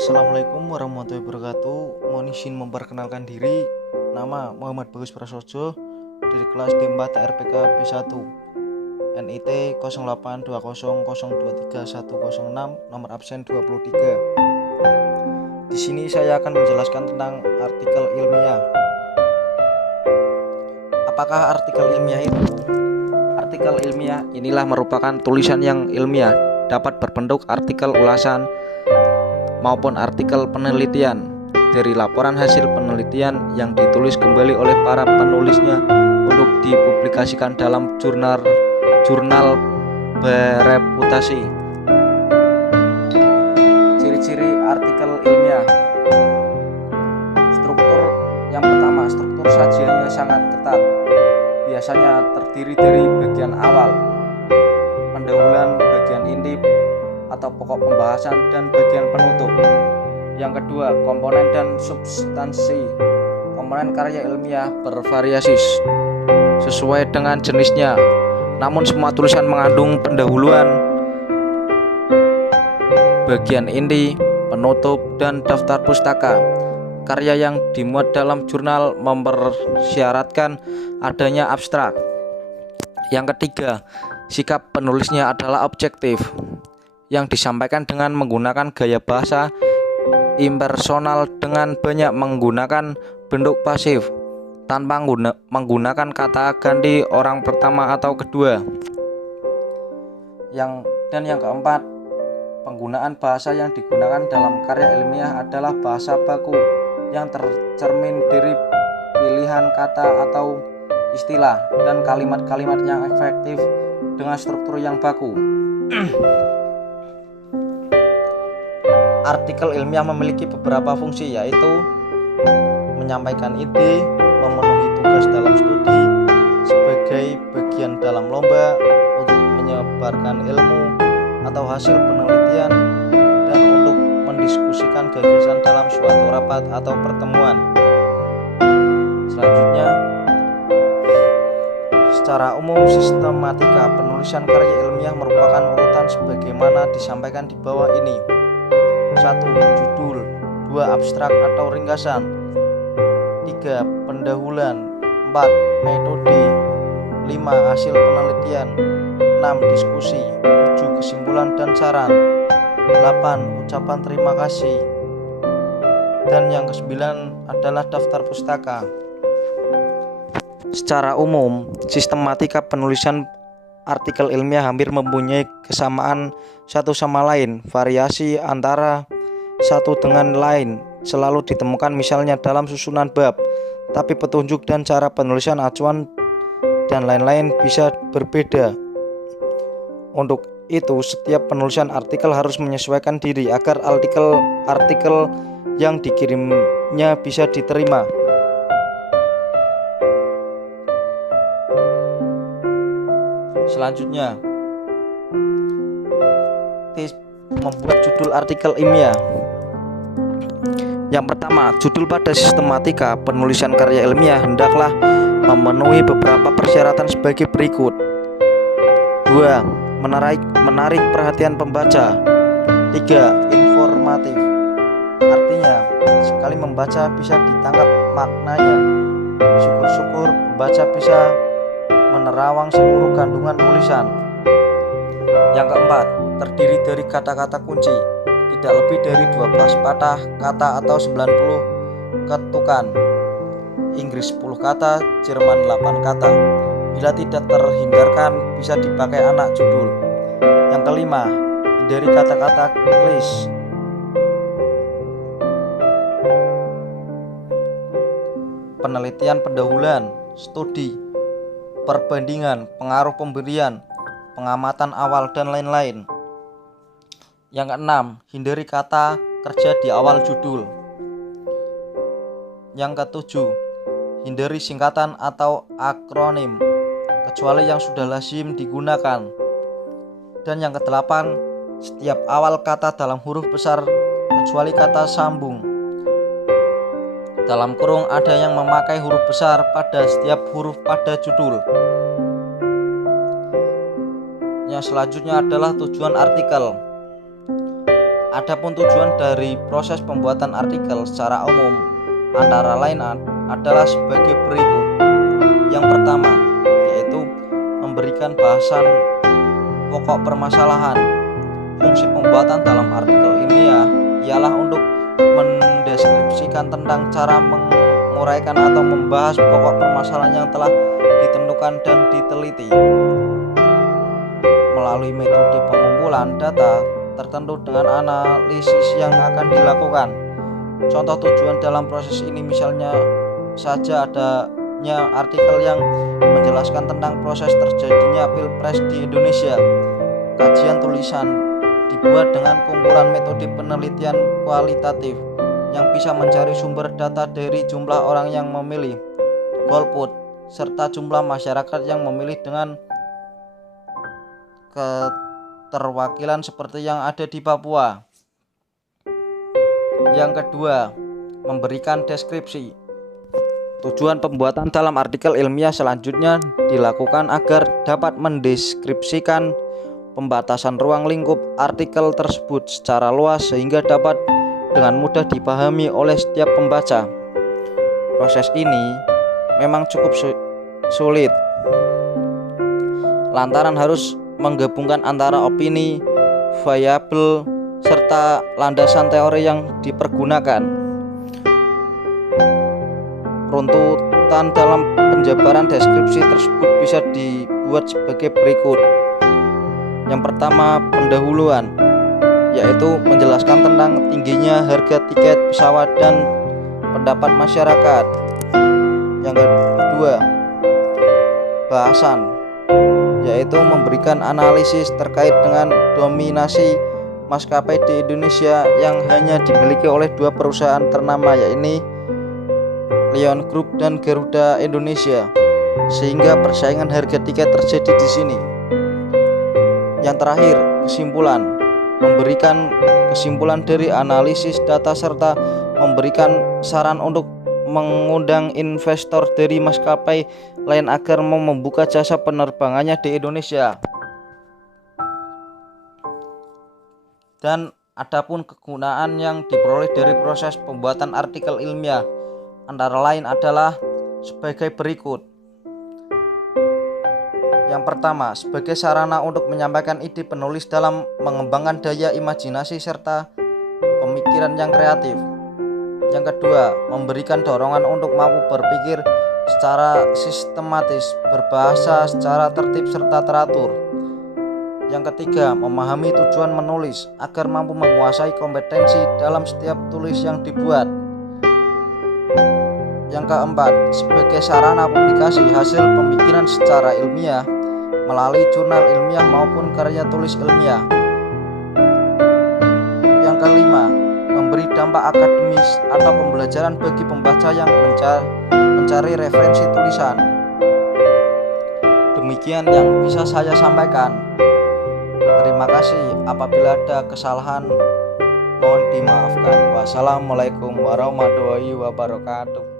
Assalamualaikum warahmatullahi wabarakatuh. Mohon izin memperkenalkan diri. Nama Muhammad Bagus Prasojo dari kelas D4 TRPK B1 NIT 0820023106, nomor absen 23. Di sini saya akan menjelaskan tentang artikel ilmiah. Apakah artikel ilmiah itu? Artikel ilmiah inilah merupakan tulisan yang ilmiah, dapat berbentuk artikel ulasan maupun artikel penelitian dari laporan hasil penelitian yang ditulis kembali oleh para penulisnya untuk dipublikasikan dalam jurnal bereputasi. Ciri-ciri artikel ilmiah. Struktur yang pertama, struktur sajiannya sangat ketat. Biasanya terdiri dari bagian awal, pendahuluan, bagian inti atau pokok pembahasan, dan bagian penutup. Yang kedua, komponen dan substansi. Komponen karya ilmiah bervariasi sesuai dengan jenisnya, namun semua tulisan mengandung pendahuluan, bagian inti, penutup, dan daftar pustaka. Karya yang dimuat dalam jurnal mempersyaratkan adanya abstrak. Yang ketiga, sikap penulisnya adalah objektif, yang disampaikan dengan menggunakan gaya bahasa impersonal dengan banyak menggunakan bentuk pasif tanpa menggunakan kata ganti orang pertama atau kedua. Yang keempat, penggunaan bahasa yang digunakan dalam karya ilmiah adalah bahasa baku yang tercermin dari pilihan kata atau istilah dan kalimat-kalimat yang efektif dengan struktur yang baku. Artikel ilmiah memiliki beberapa fungsi, yaitu menyampaikan ide, memenuhi tugas dalam studi, sebagai bagian dalam lomba untuk menyebarkan ilmu atau hasil penelitian, dan untuk mendiskusikan gagasan dalam suatu rapat atau pertemuan. Selanjutnya, secara umum sistematika penulisan karya ilmiah merupakan urutan sebagaimana disampaikan di bawah ini. 1. Judul. 2. Abstrak atau ringkasan. 3. Pendahuluan. 4. Metode. 5. Hasil penelitian. 6. Diskusi. 7. Kesimpulan dan saran. 8. Ucapan terima kasih. Dan yang ke-9 adalah daftar pustaka. Secara umum, sistematika penulisan artikel ilmiah hampir mempunyai kesamaan satu sama lain. Variasi antara satu dengan lain selalu ditemukan, misalnya dalam susunan bab, tapi petunjuk dan cara penulisan, acuan, dan lain-lain bisa berbeda. Untuk itu, setiap penulisan artikel harus menyesuaikan diri agar artikel yang dikirimnya bisa diterima. Selanjutnya, tips membuat judul artikel ilmiah. Yang pertama, judul pada sistematika penulisan karya ilmiah hendaklah memenuhi beberapa persyaratan sebagai berikut. 2. Menarik perhatian pembaca. 3. Informatif. Artinya, sekali membaca bisa ditangkap maknanya. Syukur-syukur pembaca bisa menerawang seluruh kandungan tulisan. Yang keempat, terdiri dari kata-kata kunci, tidak lebih dari 12 patah kata atau 90 ketukan. Inggris 10 kata, Jerman 8 kata. Bila tidak terhindarkan, bisa dipakai anak judul. Yang kelima, hindari kata-kata klise. Penelitian pendahuluan, studi, perbandingan, pengaruh pemberian, pengamatan awal, dan lain-lain. Yang keenam, hindari kata kerja di awal judul. Yang ketujuh, hindari singkatan atau akronim, kecuali yang sudah lazim digunakan. Dan yang kedelapan, setiap awal kata dalam huruf besar kecuali kata sambung. Dalam kurung ada yang memakai huruf besar pada setiap huruf pada judul. Yang selanjutnya adalah tujuan artikel. Adapun tujuan dari proses pembuatan artikel secara umum antara lain adalah sebagai berikut. Yang pertama, yaitu memberikan bahasan pokok permasalahan. Fungsi pembuatan dalam artikel ilmiah ialah untuk mendeskripsikan tentang cara menguraikan atau membahas pokok permasalahan yang telah ditentukan dan diteliti melalui metode pengumpulan data tertentu dengan analisis yang akan dilakukan. Contoh tujuan dalam proses ini misalnya saja adanya artikel yang menjelaskan tentang proses terjadinya Pilpres di Indonesia. Kajian tulisan dibuat dengan kumpulan metode penelitian kualitatif yang bisa mencari sumber data dari jumlah orang yang memilih, golput, serta jumlah masyarakat yang memilih dengan keterwakilan seperti yang ada di Papua. Yang kedua, memberikan deskripsi. Tujuan pembuatan dalam artikel ilmiah selanjutnya dilakukan agar dapat mendeskripsikan pembatasan ruang lingkup artikel tersebut secara luas sehingga dapat dengan mudah dipahami oleh setiap pembaca. Proses ini memang cukup sulit lantaran harus menggabungkan antara opini, variabel, serta landasan teori yang dipergunakan. Runtutan dalam penjabaran deskripsi tersebut bisa dibuat sebagai berikut. Yang pertama, pendahuluan, yaitu menjelaskan tentang tingginya harga tiket pesawat dan pendapat masyarakat. Yang kedua, bahasan, yaitu memberikan analisis terkait dengan dominasi maskapai di Indonesia yang hanya dimiliki oleh dua perusahaan ternama, yaitu Lion Group dan Garuda Indonesia, sehingga persaingan harga tiket terjadi di sini. Yang terakhir, kesimpulan, memberikan kesimpulan dari analisis data serta memberikan saran untuk mengundang investor dari maskapai lain agar mau membuka jasa penerbangannya di Indonesia. Dan adapun kegunaan yang diperoleh dari proses pembuatan artikel ilmiah antara lain adalah sebagai berikut. Yang pertama, sebagai sarana untuk menyampaikan ide penulis dalam mengembangkan daya imajinasi serta pemikiran yang kreatif. Yang kedua, memberikan dorongan untuk mampu berpikir secara sistematis, berbahasa secara tertib serta teratur. Yang ketiga, memahami tujuan menulis agar mampu menguasai kompetensi dalam setiap tulis yang dibuat. Yang keempat, sebagai sarana publikasi hasil pemikiran secara ilmiah melalui jurnal ilmiah maupun karya tulis ilmiah. Yang kelima, memberi dampak akademis atau pembelajaran bagi pembaca yang mencari referensi tulisan. Demikian yang bisa saya sampaikan. Terima kasih. Apabila ada kesalahan mohon dimaafkan. Wassalamualaikum warahmatullahi wabarakatuh.